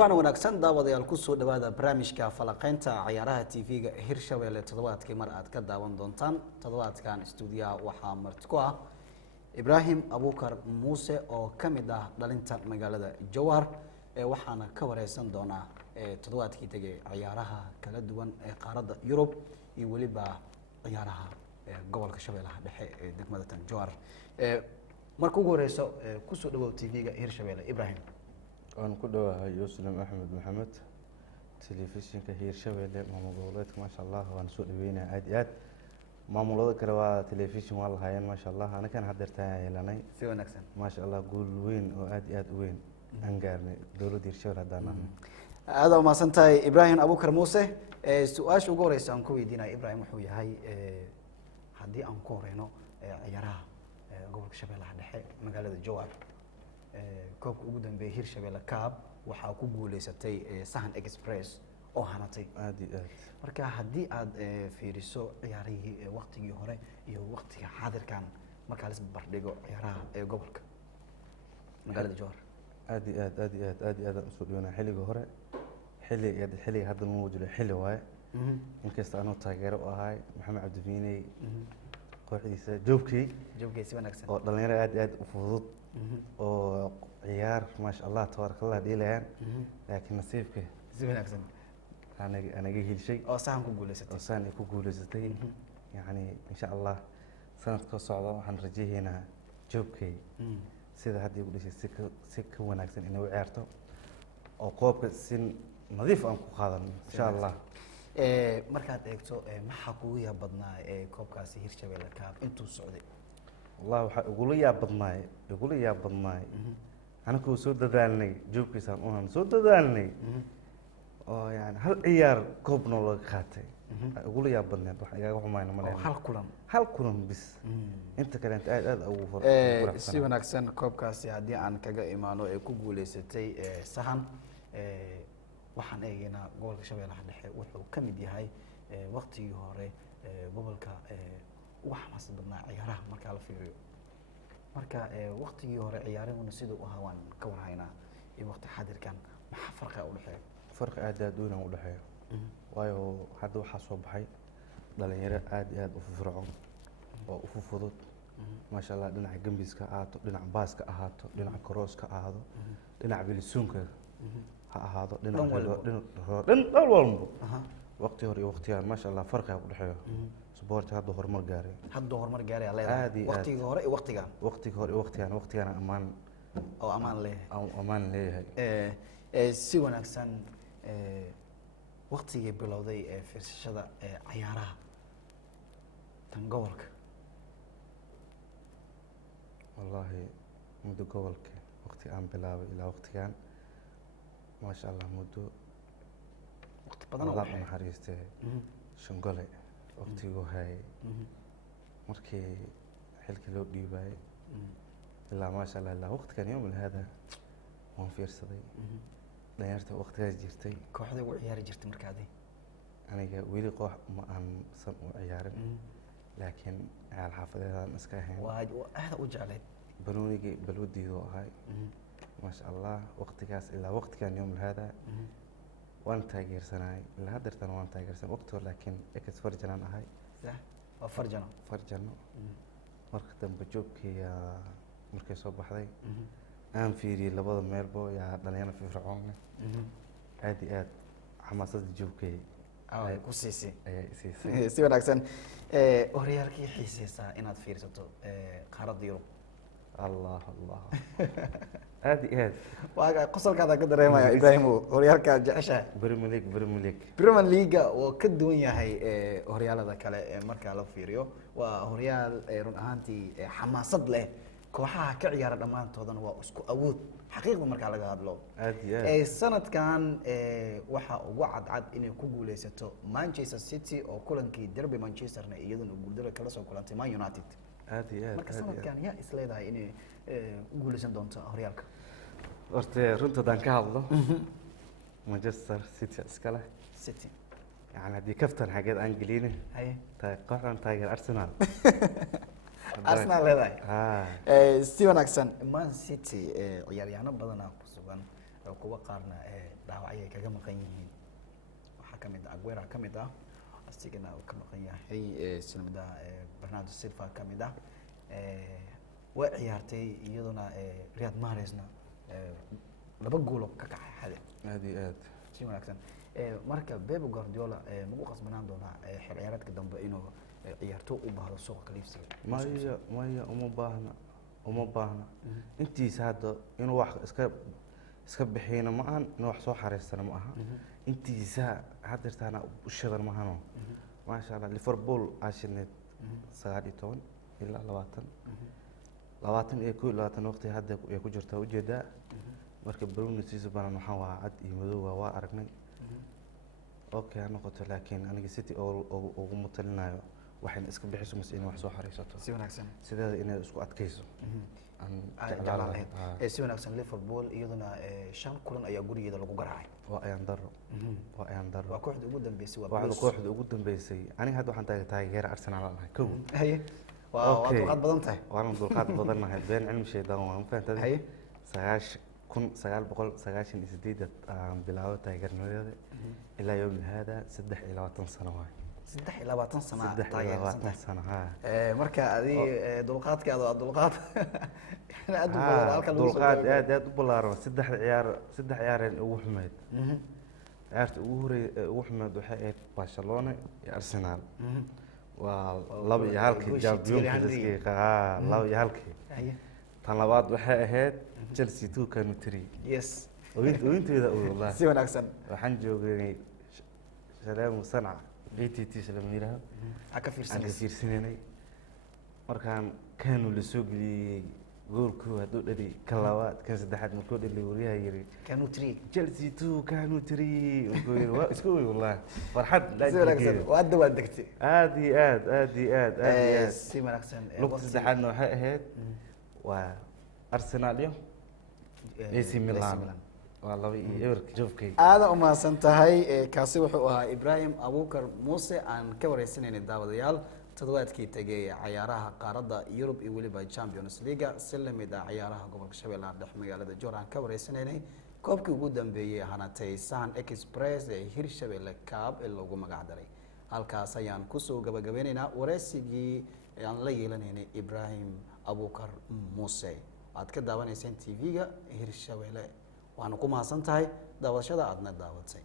kulantaan wanaagsan daawadayaal ku soo dhawaada barnaamijka falaqeynta ciyaaraha TV-ga Hirshabelle toddobaadkii mar aad ka daawan doontaan toddobaadkan stuudiyaha waxaa marti ku ah Ibrahim Abuukar Muuse oo kamid ah dhalinta magaalada Jowhar waxaana ka wareysan doonaa toddobaadkii tagay ciyaaraha kala duwan ee qaaradda Yurub iyo waliba ciyaaraha gobolka Shabeellaha Dhexe ee degmada Jowhar markuu ugu horeyso ku soo dhawow TV-ga Hirshabelle Ibrahim waan ku dhawahay Yusuf Axmed Maxamed telefishinka Hirshabelle maamul goboleedka maasha Allah waan soo dhaweynaa aad iyo aad maamulada kale waa telefishin waa lahaayeen maasha Allah anakan hadeertaan yeelanay si wanaagsan maasha Allah guul weyn oo aad iyo aad u weyn aan gaarnay dowladda Hirshabelle hadana aad u maasantahay Ibrahim Abuukar Muuse su'aasha ugu horeysa aan ku weydiinay Ibrahim wuxuu yahay haddii aan ku horeyno ciyaaraha gobolka Shabeellaha Dhexe magaalada Jowhar koobka ugu dambeeyay Hirshabelle Cup waxaa ku guuleysatay Sahan Express oo hanatay aad iyo aad marka haddii aad fiiriso ciyaarihii waqtigii hore iyo waqtiga xaadirkan marka la isbar dhigo ciyaaraha gobolka magaalada Jowhar aad iyo aad u soo dhaweynaa xilliga hore xilliga hadda ma wajilo xilli waaye inkasta aanu taageero u ahay Maxamed Cabdifiiney kooxdiisa joogkay si wanaagsan oo dhalinyaro aad iyo aad u fudud oo ciyaar maasha Allah tabarakallah dhiilayaan laakiin nasiibka si wanaagsan anaga hilshay oo sahan ku guuleysatay oo sahan ku guuleysatay yani insha Allah sanadka socdo waxaan rajaynaynaa joogkay sida hadii ugu dhashay si ka wanaagsan inay u ciyaarto oo koobka si nadiif aan ku qaadan insha Allah markaad eegto maxaa kugu yaab badnaa koobkaasi Hirshabelle Cup intuu socday والله waxa ugu yaab badnaay anagu soo dadaalnay joogkiisaan oo soo dadaalnay oo yani hal ciyaar koobna laga qaatay ugu yaab badnaay waxa iga xumayna ma leeyahay hal kulan bis inta kale inta aad ugu farxay si wanaagsan koobkaasi hadii aan kaga imaano ee ku guuleysatay sahan waxaan eegaynaa gobolka Shabeellaha Dhexe wuxuu kamid yahay waqtigii hore gobolka wax xamaasad badnaa ciyaaraha marka la fiiriyo marka waqtigii hore ciyaarahuna sidoo u ahaa waan ka warhaynaa in waqti xaadirkan maxaa farqi u dhaxeeyo farqi aad weyn u dhaxeeyo waayo hadda waxa soo baxay dhalinyaro aad iyo aad u firfircoon oo u fudud maasha Allah dhinaca gambiska ahaato dhinaca baaska ahaato dhinaca crosska ahaado dhinaca bilisuunka ha ahaado dhinaca walbo waqti hore iyo waqtigan maasha Allah farqi u dhaxeeyo sport hadda horumar gaaray leedahay waqtigii hore iyo waqtigan amaan leeyahay si wanaagsan waqtigii bilowday fiirsashada ciyaaraha tan gobolka wallahi muddo gobolka waqti aan bilaabay ilaa waqtigan maasha Allah muddo waqti badan oo naxariistay shangole waqtigu hay markii xilkii loo dhiibay ilaa maasha Allah ilaa waqtigan yawm hada waan fiirsaday dhalinyarta waqtigaas jirtay kooxda ugu ciyaari jirtay markaadii aniga weli koox ma aan san u ciyaarin laakiin ciyaar xaafadeedaan iska ahayn waa aad u jeclayd banoonigii balwadiidu ahay maasha Allah waqtigaas ilaa waqtigan yawm hada waan taageersanay ilaa hadeertan waan taageersan waqti hore laakiin ekas farjanan ahay sax waa farjano marka dambe joogkiya markay soo baxday aan fiiriyay labada meelbo yaa dhalinyaro firfircoon aad iyo aad xamaasada joogkay ay ku siisay siisay si wanaagsan horyaalkii xiiseysaa inaad fiirsato qaaradda Yurub Allah aad iyo aad waaga qosolkaada ka dareemaya Ibrahim horyaalka jecesha Premier League oo ka duwan yahay horyaalada kale marka la fiiriyo waa horyaal run ahaantii xamaasad leh kooxaha ka ciyaara dhamaantoodana waa isku awood xaqiiqda marka laga hadlo aad iyo aad sanadkan waxa ugu cadcad inay ku guuleysato Manchester City oo kulankii derby Manchesterna iyaduna guuldaro kala soo kulantay Man United aad iyo aad marka sanadkan yaa isleedahay inay guuleysan doonto horyaalka horta runta dan ka hadlo Manchester City iskala City يعني هدي كفتن حاجات انجليني هي قاعد تايجر ارسنال Arsenal leedahay si wanaagsan Man City ciyaaryahanno badan ku sugan kuwa qaarna dhaawacyo ay kaga maqan yihiin waxaa ka mid ah Aguero ka mid ah asigana uu ka maqan yahay silmada Bernardo Silva ka mid ah way ciyaartay iyaduna Riyad Mahrezna laba gool oo ka kacay xale aad iyo aad si wanaagsan marka Pep Guardiola magu qasbanaan doonaa xil ciyaareedka dambe inuu ciyaarto u baahdo suuqa kaliibsiga maya uma baahna intiisa hadda inuu wax iska bixiyana ma ahan inuu wax soo xareystana ma aha intiisa haddeertaana u shidan mahano maasha allah Liverpool aashineed 19 ilaa 20 iyo 21 waqti hadda ay ku jirtaa ujeedaa marka Bruno siisa banan waxaan waa cad iyo madow waa aragnay okay aan noqoto laakiin aniga City oo ugu mutalinayo waxaan iska bixiso mas in wax soo xariisato si wanaagsan sideeda inay isku adkayso aan jeclaan si wanaagsan Liverpool iyaduna 5 kulan ayaa gurigeeda lagu garaacay waa ayaan daro waa kooxda ugu dambeysay waa kooxda ugu dambeysay aniga hadda waxaan taageer Arsenal aan ahay kow haye waa dulqaad badan tahay waan dulqaad badan nahay been cilmi sheedaan waan fahantahay haye 1998 aan bilaabo taageernimadeeda ilaa yawm hada 23 sano waay 23 sano taageersan sano ha marka adi dulqaadkaada waa dulqaad dulqaad aad u ballaaran saddex ciyaareen ugu xumeed ciyaarta ugu xumeed waxay ahayd Barcelona iyo Arsenal waa laba iyo halkii Champions League laba iyo halkii tan labaad waxay ahayd Chelsea 2-3 yes ooyinteeda wallahi si wanaagsan waxaan joogay Salaam Sanaa ATT Salamiraha aka fiirsanay markaan kaanu la soo geliyay goolku haduu dhali ka labaad kan saddexaad markuu dhali wariyaha yiri kaanu 3 Chelsea 2 kaanu 3 oo gool waa isku way wallahi farxad si wanaagsan waa degtay aad iyo aad si wanaagsan lugta saddexaadna waxay ahayd waa Arsenal iyo AC Milan waa laba iyo ewerka joofkay aad u mahadsan tahay kaasi wuxuu ahaa Ibrahim Abuukar Muuse aan ka wareysanaynay daawadayaal toddobaadkii tagay ciyaaraha qaaradda Yurub iyo waliba Champions League si la mid ah ciyaaraha gobolka Shabeellaha Dhexe magaalada Jowhar ka wareysanaynay koobkii ugu dambeeyay hanatay Sahan Express ee Hirshabelle Cup ee lagu magac daray halkaas ayaan ku soo gabagabeynaynaa wareysigii aan la yeelanaynay Ibrahim Abuukar Muuse aad ka daawanayseen TV-ga Hirshabelle waana ku mahadsan tahay daawashada aadna daawatay